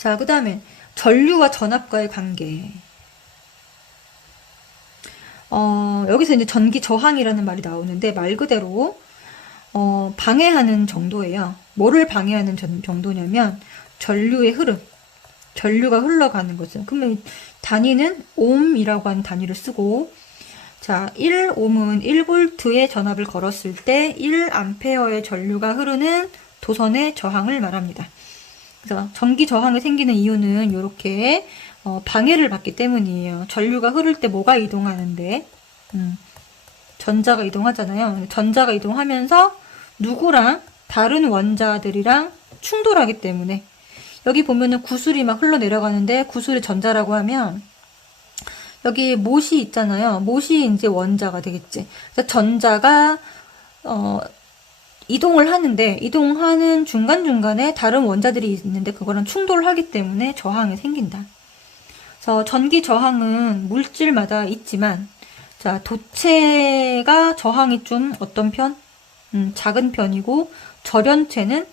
자, 그 다음에 전류와 전압과의 관계. 여기서 이제 전기 저항이라는 말이 나오는데 말 그대로 방해하는 정도예요. 뭐를 방해하는 정도냐면 전류의 흐름, 전류가 흘러가는 거죠. 그러면 단위는 옴이라고 하는 단위를 쓰고, 자, 1옴은 1볼트의 전압을 걸었을 때 1암페어의 전류가 흐르는 도선의 저항을 말합니다. 그래서 전기 저항이 생기는 이유는 이렇게 방해를 받기 때문이에요. 전류가 흐를 때 뭐가 이동하는데, 전자가 이동하잖아요. 전자가 이동하면서 누구랑 다른 원자들이랑 충돌하기 때문에, 여기 보면은 구슬이 막 흘러내려가는데 구슬이 전자라고 하면 여기 못이 있잖아요. 못이 이제 원자가 되겠지. 그래서 전자가 이동을 하는데, 이동하는 중간중간에 다른 원자들이 있는데 그거랑 충돌하기 때문에 저항이 생긴다. 그래서 전기 저항은 물질마다 있지만, 자, 도체가 저항이 좀 어떤 편? 작은 편이고, 절연체는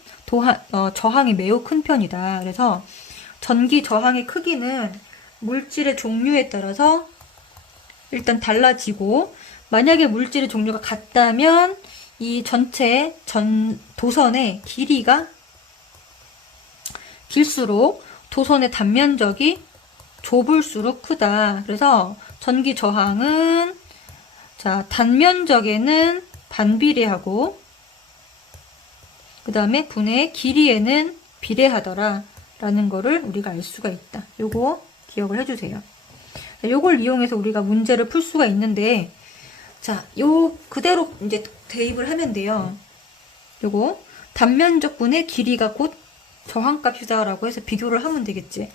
저항이 매우 큰 편이다. 그래서 전기 저항의 크기는 물질의 종류에 따라서 일단 달라지고, 만약에 물질의 종류가 같다면 이 전체 도선의 길이가 길수록 도선의 단면적이 좁을수록 크다. 그래서 전기 저항은, 자, 단면적에는 반비례하고 그 다음에 분해의 길이에는 비례하더라 라는 거를 우리가 알 수가 있다. 요거 기억을 해주세요. 요걸 이용해서 우리가 문제를 풀 수가 있는데, 자, 요 그대로 이제 대입을 하면 돼요. 요거 단면적 분의 길이가 곧 저항값이다 라고 해서 비교를 하면 되겠지.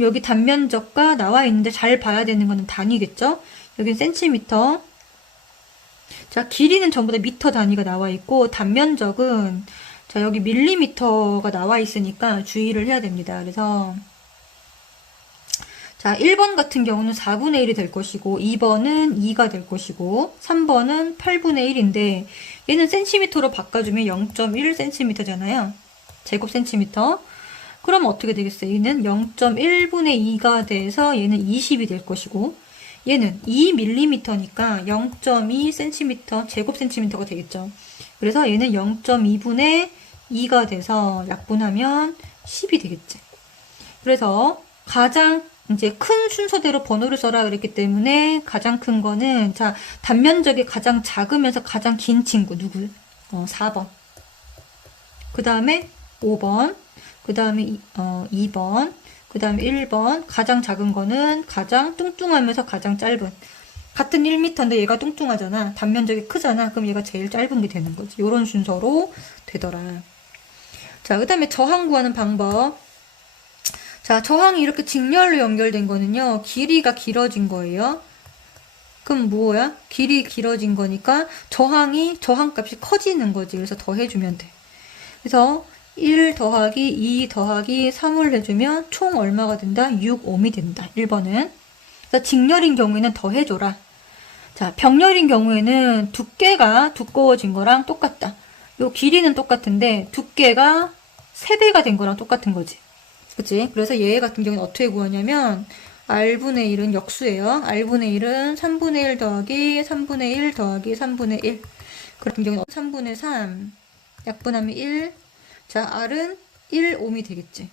여기 단면적과 나와 있는데 잘 봐야 되는 거는 단위겠죠? 여기는 센티미터. 자, 길이는 전부 다 미터 단위가 나와 있고, 단면적은, 자, 여기 밀리미터가 나와 있으니까 주의를 해야 됩니다. 그래서, 자, 1번 같은 경우는 4분의 1이 될 것이고, 2번은 2가 될 것이고, 3번은 8분의 1인데, 얘는 센티미터로 바꿔주면 0.1cm잖아요. 제곱 센티미터. 그럼 어떻게 되겠어요? 얘는 0.1분의 2가 돼서 얘는 20이 될 것이고, 얘는 2mm니까 0.2cm, 제곱센티미터가 되겠죠. 그래서 얘는 0.2분의 2가 돼서 약분하면 10이 되겠지. 그래서 가장 이제 큰 순서대로 번호를 써라 그랬기 때문에 가장 큰 거는, 자, 단면적이 가장 작으면서 가장 긴 친구 누구? 4번. 그 다음에 5번. 그 다음에 2번. 그 다음에 1번. 가장 작은 거는 가장 뚱뚱하면서 가장 짧은. 같은 1m인데 얘가 뚱뚱하잖아. 단면적이 크잖아. 그럼 얘가 제일 짧은 게 되는 거지. 요런 순서로 되더라. 자, 그 다음에 저항 구하는 방법. 자, 저항이 이렇게 직렬로 연결된 거는요, 길이가 길어진 거예요. 그럼 뭐야? 길이 길어진 거니까 저항값이 커지는 거지. 그래서 더해주면 돼. 그래서 1 더하기 2 더하기 3을 해주면 총 얼마가 된다? 6옴이 된다. 1번은. 그래서 직렬인 경우에는 더해줘라. 자, 병렬인 경우에는 두께가 두꺼워진 거랑 똑같다. 요 길이는 똑같은데 두께가 3배가 된 거랑 똑같은 거지. 그치? 그래서 얘 같은 경우는 어떻게 구하냐면, R분의 1은 역수예요. R분의 1은 3분의 1 더하기 3분의 1 더하기 3분의 1. 그 같은 경우는 3분의 3. 약분하면 1. 자, R은 1옴이 되겠지.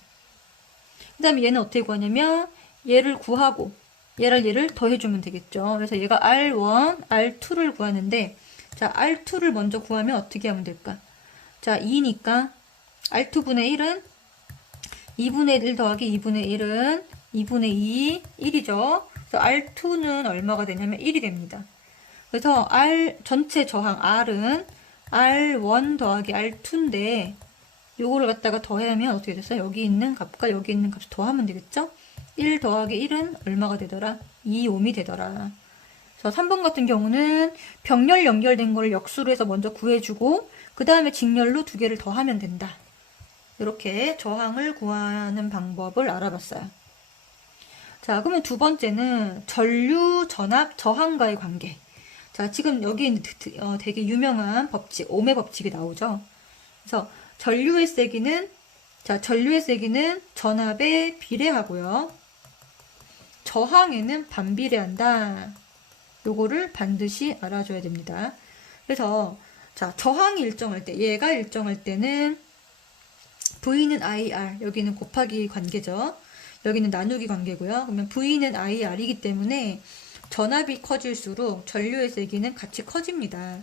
그 다음에 얘는 어떻게 구하냐면, 얘를 구하고, 얘를 더해주면 되겠죠. 그래서 얘가 R1, R2를 구하는데, 자, R2를 먼저 구하면 어떻게 하면 될까? 자, 2니까, R2분의 1은 2분의 1 더하기 2분의 1은 2분의 2, 1이죠. 그래서 R2는 얼마가 되냐면 1이 됩니다. 그래서 전체 저항 R은 R1 더하기 R2인데, 요거를 갖다가 더하면 어떻게 됐어요? 여기 있는 값과 여기 있는 값을 더하면 되겠죠? 1 더하기 1은 얼마가 되더라? 2옴이 되더라. 그래서 3번 같은 경우는 병렬 연결된 걸 역수로 해서 먼저 구해주고, 그 다음에 직렬로 두 개를 더하면 된다. 이렇게 저항을 구하는 방법을 알아봤어요. 자, 그러면 두 번째는 전류, 전압, 저항과의 관계. 자, 지금 여기 되게 유명한 법칙, 옴의 법칙이 나오죠. 그래서 전류의 세기는 자, 전류의 세기는 전압에 비례하고요. 저항에는 반비례한다. 요거를 반드시 알아줘야 됩니다. 그래서 자, 저항이 일정할 때, 얘가 일정할 때는 V는 IR, 여기는 곱하기 관계죠. 여기는 나누기 관계고요. 그러면 V는 IR이기 때문에 전압이 커질수록 전류의 세기는 같이 커집니다.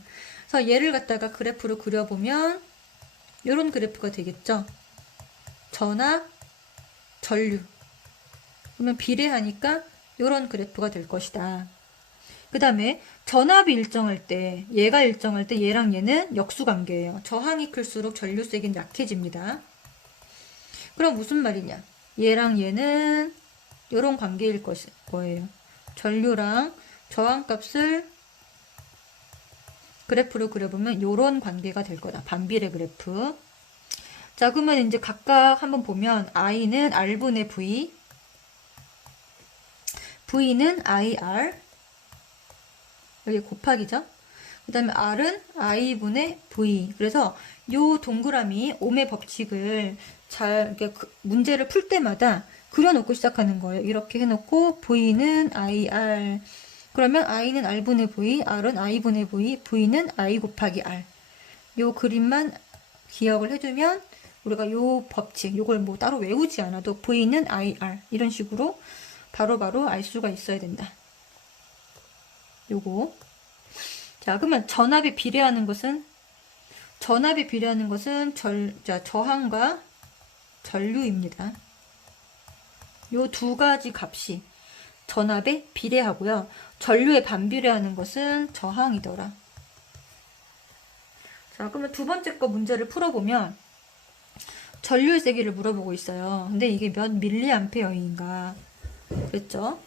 그래서 얘를 갖다가 그래프로 그려보면 이런 그래프가 되겠죠. 전압, 전류. 그러면 비례하니까 이런 그래프가 될 것이다. 그 다음에 전압이 일정할 때, 얘가 일정할 때 얘랑 얘는 역수관계예요. 저항이 클수록 전류 세기는 약해집니다. 그럼 무슨 말이냐? 얘랑 얘는 이런 관계일 거예요. 전류랑 저항값을 그래프로 그려보면 이런 관계가 될 거다. 반비례 그래프. 자, 그러면 이제 각각 한번 보면 I는 R분의 V, V는 IR, 여기 곱하기죠. 그 다음에 R은 I분의 V. 그래서 요 동그라미 옴의 법칙을 잘 이렇게 문제를 풀 때마다 그려놓고 시작하는 거예요. 이렇게 해놓고 V는 IR. 그러면 I는 R분의 V, R은 I분의 V, V는 I 곱하기 R. 요 그림만 기억을 해두면 우리가 요 법칙, 요걸 뭐 따로 외우지 않아도 V는 IR 이런 식으로 바로바로 알 수가 있어야 된다. 요거. 자, 그러면 전압에 비례하는 것은 저항과 전류입니다. 요 두 가지 값이 전압에 비례하고요. 전류에 반비례하는 것은 저항이더라. 자, 그러면 두 번째 거 문제를 풀어보면 전류의 세기를 물어보고 있어요. 근데 이게 몇 밀리암페어인가 그랬죠?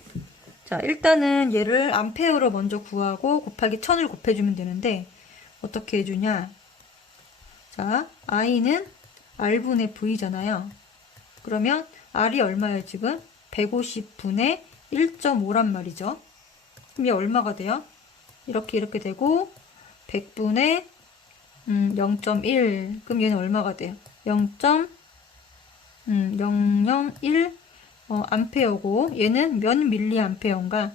자, 일단은 얘를 암페어로 먼저 구하고 곱하기 1000을 곱해주면 되는데 어떻게 해주냐? 자, I는 R분의 V잖아요. 그러면 R이 얼마예요, 지금? 150분의 1.5란 말이죠. 그럼 얘 얼마가 돼요? 이렇게 되고 100분의 0.1. 그럼 얘는 얼마가 돼요? 0.001 암페어고 얘는 몇 밀리암페어인가?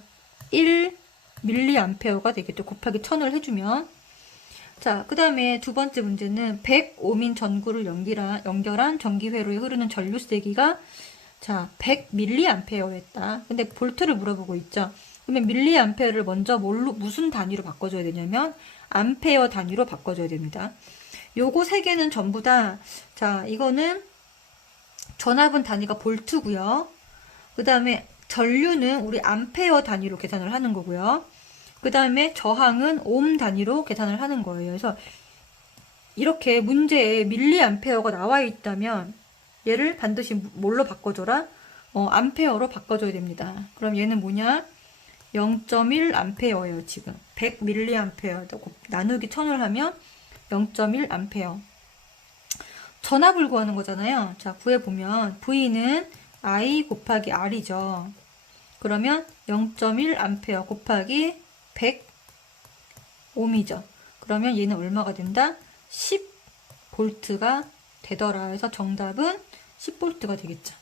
1 밀리암페어가 되겠죠. 곱하기 1000을 해주면. 자, 그 다음에 두 번째 문제는 100오민 전구를 연결한 전기회로에 흐르는 전류세기가 자, 100 밀리암페어였다. 근데 볼트를 물어보고 있죠. 그러면 밀리암페어를 먼저 무슨 단위로 바꿔줘야 되냐면 암페어 단위로 바꿔줘야 됩니다. 요거 세 개는 전부 다, 자, 이거는 전압은 단위가 볼트고요. 그 다음에 전류는 우리 암페어 단위로 계산을 하는 거고요. 그 다음에 저항은 옴 단위로 계산을 하는 거예요. 그래서 이렇게 문제에 밀리암페어가 나와 있다면 얘를 반드시 뭘로 바꿔줘라? 암페어로 바꿔줘야 됩니다. 그럼 얘는 뭐냐? 0.1 암페어예요, 지금. 100 밀리암페어 나누기 1000을 하면 0.1 암페어. 전압을 구하는 거잖아요. 자, 구해보면 V는 I 곱하기 R이죠. 그러면 0.1 암페어 곱하기 100 옴이죠. 그러면 얘는 얼마가 된다? 10 볼트가 되더라. 그래서 정답은 10볼트가 되겠죠.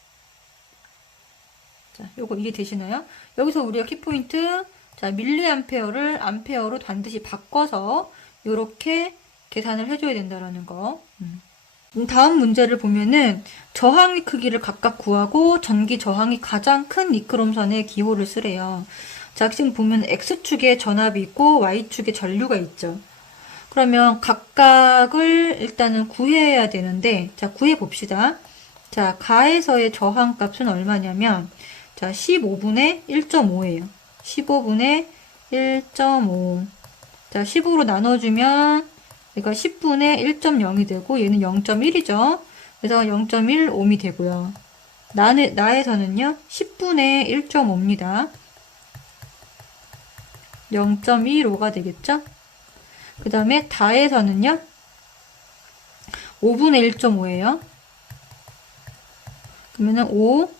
자, 요거 이해되시나요? 여기서 우리가 키포인트, 자, 밀리암페어를 암페어로 반드시 바꿔서 요렇게 계산을 해줘야 된다라는 거. 다음 문제를 보면은 저항의 크기를 각각 구하고 전기 저항이 가장 큰 니크롬선의 기호를 쓰래요. 자, 지금 보면 X축에 전압이 있고 Y축에 전류가 있죠. 그러면 각각을 일단은 구해야 되는데, 자, 구해봅시다. 자, 가에서의 저항값은 얼마냐면, 자, 15분의 1.5예요. 15분의 1.5. 자, 10으로 나눠주면, 그러니까 10분의 1.0이 되고, 얘는 0.1이죠. 그래서 0.1 옴이 되고요. 나에서는요, 10분의 1.5입니다. 0.15가 되겠죠? 그 다음에 다에서는요, 5분의 1.5예요. 그러면은 5,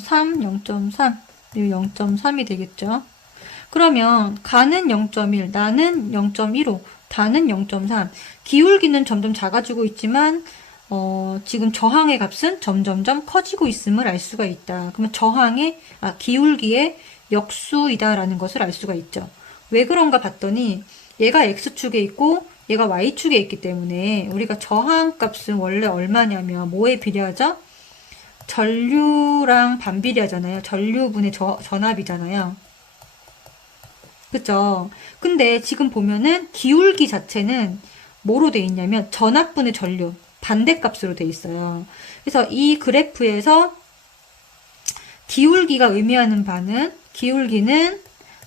3, 0.3, 0.3이 되겠죠. 그러면 가는 0.1, 나는 0.15, 다는 0.3. 기울기는 점점 작아지고 있지만 지금 저항의 값은 점점점 커지고 있음을 알 수가 있다. 그러면 기울기의 역수이다라는 것을 알 수가 있죠. 왜 그런가 봤더니 얘가 X축에 있고 얘가 Y축에 있기 때문에 우리가 저항 값은 원래 얼마냐면 뭐에 비례하죠? 전류랑 반비례하잖아요. 전류분의 전압이잖아요. 그쵸? 근데 지금 보면은 기울기 자체는 뭐로 돼 있냐면 전압분의 전류, 반대값으로 돼 있어요. 그래서 이 그래프에서 기울기가 의미하는 바는 기울기는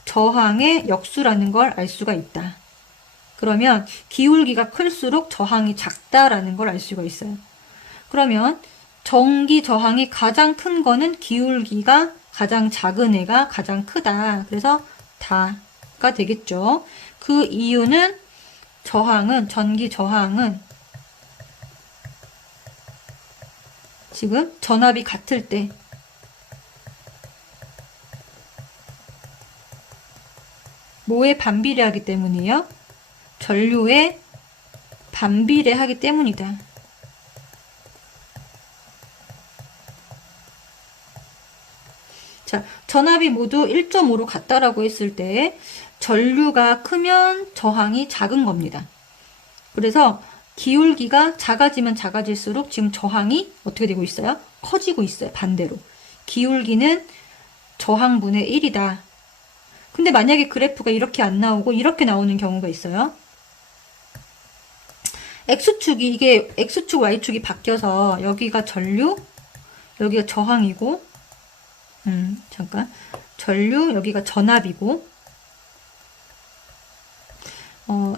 저항의 역수라는 걸 알 수가 있다. 그러면 기울기가 클수록 저항이 작다라는 걸 알 수가 있어요. 그러면 전기 저항이 가장 큰 거는 기울기가 가장 작은 애가 가장 크다. 그래서 다가 되겠죠. 그 이유는 전기 저항은 지금 전압이 같을 때 뭐에 반비례하기 때문이에요? 전류에 반비례하기 때문이다. 자, 전압이 모두 1.5로 같다라고 했을 때 전류가 크면 저항이 작은 겁니다. 그래서 기울기가 작아지면 작아질수록 지금 저항이 어떻게 되고 있어요? 커지고 있어요. 반대로. 기울기는 저항분의 1이다. 근데 만약에 그래프가 이렇게 안 나오고 이렇게 나오는 경우가 있어요. 이게 X축, Y축이 바뀌어서 여기가 전류, 여기가 저항이고, 전류, 여기가 전압이고,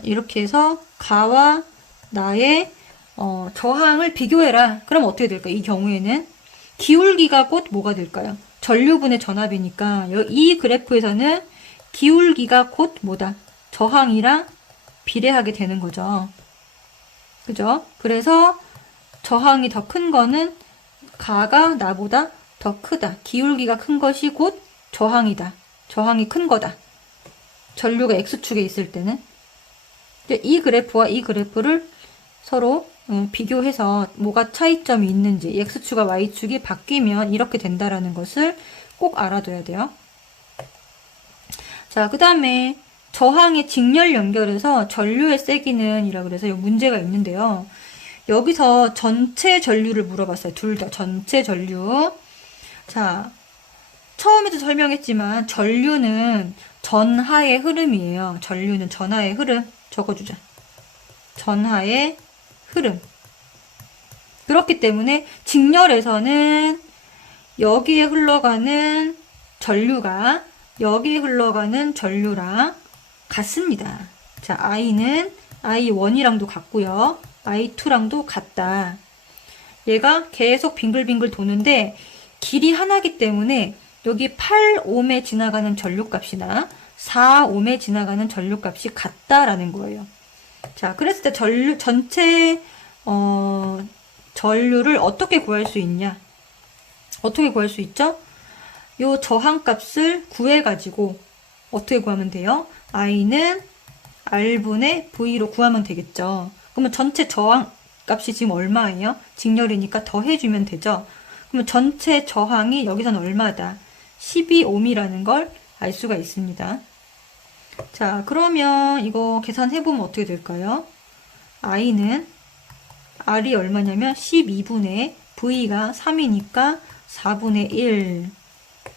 이렇게 해서 가와 나의 저항을 비교해라. 그럼 어떻게 될까요? 이 경우에는 기울기가 곧 뭐가 될까요? 전류분의 전압이니까 이 그래프에서는 기울기가 곧 뭐다? 저항이랑 비례하게 되는 거죠. 그죠? 그래서 저항이 더 큰 거는 가가 나보다 더 크다. 기울기가 큰 것이 곧 저항이다. 저항이 큰 거다. 전류가 X축에 있을 때는. 이 그래프와 이 그래프를 서로 비교해서 뭐가 차이점이 있는지 X축과 Y축이 바뀌면 이렇게 된다라는 것을 꼭 알아둬야 돼요. 자, 그 다음에 저항의 직렬 연결해서 전류의 세기는 이라 그래서 이 문제가 있는데요. 여기서 전체 전류를 물어봤어요. 둘 다 전체 전류. 자, 처음에도 설명했지만 전류는 전하의 흐름이에요. 전류는 전하의 흐름. 적어주자. 전하의 흐름. 그렇기 때문에 직렬에서는 여기에 흘러가는 전류가 여기에 흘러가는 전류랑 같습니다. 자, I는 I1이랑도 같고요. I2랑도 같다. 얘가 계속 빙글빙글 도는데 길이 하나기 때문에 여기 8옴에 지나가는 전류값이나 4옴에 지나가는 전류값이 같다라는 거예요. 자, 그랬을 때 전체 전류를 어떻게 구할 수 있냐? 어떻게 구할 수 있죠? 요 저항값을 구해가지고 어떻게 구하면 돼요? I는 R분의 V로 구하면 되겠죠. 그러면 전체 저항값이 지금 얼마예요? 직렬이니까 더해주면 되죠. 그러면 전체 저항이 여기서는 얼마다? 12옴이라는 걸 알 수가 있습니다. 자, 그러면 이거 계산해보면 어떻게 될까요? I는 R이 얼마냐면 12분의 V가 3이니까 4분의 1.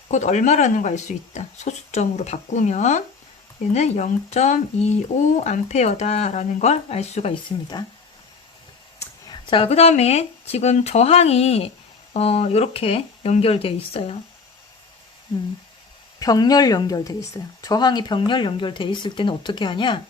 곧 얼마라는 거 알 수 있다. 소수점으로 바꾸면 얘는 0.25A 라는 걸 알 수가 있습니다. 자, 그 다음에 지금 저항이 이렇게 연결되어 있어요. 병렬 연결되어 있어요. 저항이 병렬 연결되어 있을 때는 어떻게 하냐?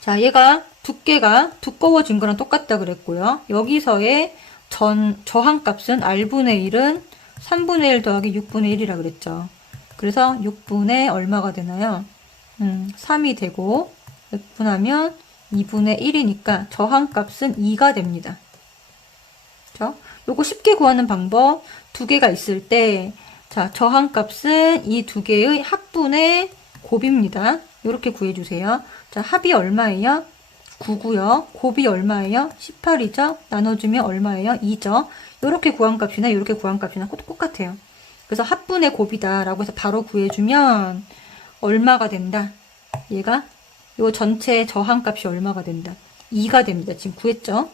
자, 얘가 두께가 두꺼워진 거랑 똑같다 그랬고요. 여기서의 저항값은 R분의 1은 3분의 1 더하기 6분의 1이라 그랬죠. 그래서 6분의 얼마가 되나요? 3이 되고 분하면 2분의 1이니까 저항값은 2가 됩니다. 그렇죠? 요거 쉽게 구하는 방법 두 개가 있을 때 자, 저항값은 이 두 개의 합분의 곱입니다. 이렇게 구해주세요. 자, 합이 얼마예요? 9고요. 곱이 얼마예요? 18이죠? 나눠주면 얼마예요? 2죠? 이렇게 구한 값이나 이렇게 구한 값이나 똑같아요. 그래서 합분의 곱이다 라고 해서 바로 구해주면 얼마가 된다? 얘가 요 전체 저항값이 얼마가 된다? 2가 됩니다. 지금 구했죠?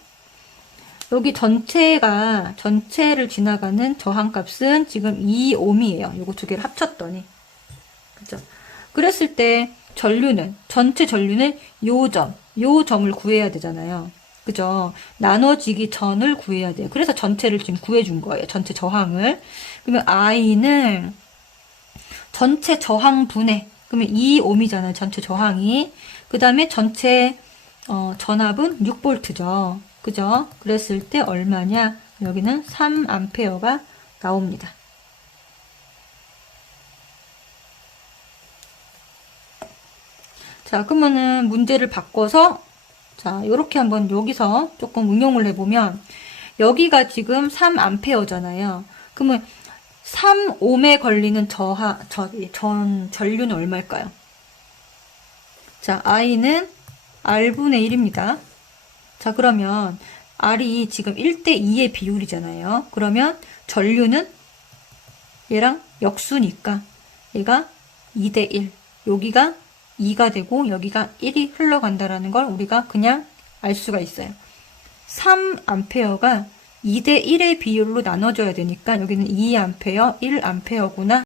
여기 전체를 지나가는 저항값은 지금 2옴이에요. 요거 두 개를 합쳤더니. 그죠? 그랬을 때 전체 전류는 요 점을 구해야 되잖아요. 그죠? 나눠지기 전을 구해야 돼요. 그래서 전체를 지금 구해준 거예요. 전체 저항을. 그러면 I는 전체 저항 분해. 그러면 2옴이잖아요. 전체 저항이. 그 다음에 전체 전압은 6V죠. 그죠? 그랬을 때 얼마냐? 여기는 3A가 나옵니다. 자, 그러면은 문제를 바꿔서 자, 요렇게 한번 여기서 조금 응용을 해보면 여기가 지금 3A잖아요. 그러면 3옴에 걸리는 전류는 얼마일까요? 자, I는 R분의 1입니다. 자, 그러면 R이 지금 1대2의 비율이잖아요. 그러면 전류는 얘랑 역수니까 얘가 2대1. 여기가 2가 되고 여기가 1이 흘러간다라는 걸 우리가 그냥 알 수가 있어요. 3A가 2대1의 비율로 나눠져야 되니까 여기는 2A, 1A구나.